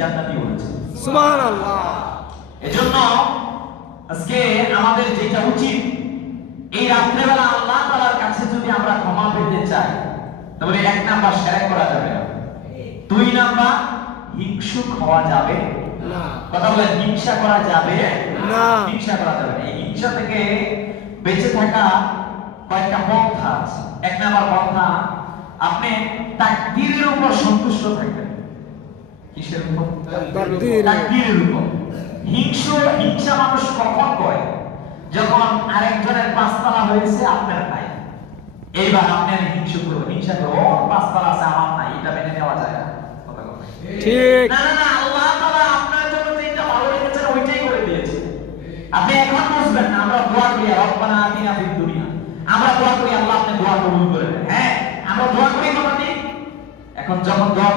জান্নাতি বলেছেন। সুবহানাল্লাহ। এজন্য আজকে আমাদের যেটা উচিত, এই রাত্রেবেলা আল্লাহ তাআলার কাছে যদি আমরা ক্ষমা পেতে চাই, তাহলে 1 নাম্বার শিরক করা যাবে না, 2 নাম্বার হিংসুক হওয়া যাবে না। কথা বলে হিংসা করা যাবে না। হিংসা করা যাবে না। এই হিংসা থেকে বেঁচে থাকা কয়েকটা পন্থা আছে। 1 নাম্বার পন্থা, আপনি তাকদীরের উপর সন্তুষ্ট থাকবেন। কিসের উপর? তাকদীরের উপর। হিংসা মানুষ কখন করে? যখন আরেকজনের পাঁচতলা হয়েছে আপনার নাই, এইবার আপনি হিংসা করবেন, হিংসা করবেন, ওর পাঁচতলা আছে আমার নাই, এটা মেনে নেওয়া যায় না। কথা বলেন ঠিক। না না না, আল্লাহ তাআলা আপনার জন্য যেটা ভালো রেখেছেন ওইটাই করে দিয়েছে। আপনি এখন বুঝবেন না। আমরা দোয়া করি রব্বানা আতিনা ফিদ দুনিয়া, আমরা দোয়া করি আল্লাহ আপনি দোয়া কবুল করে নেন। হ্যাঁ, আমরা দোয়া করি কথা নেই। এখন যখন দোয়া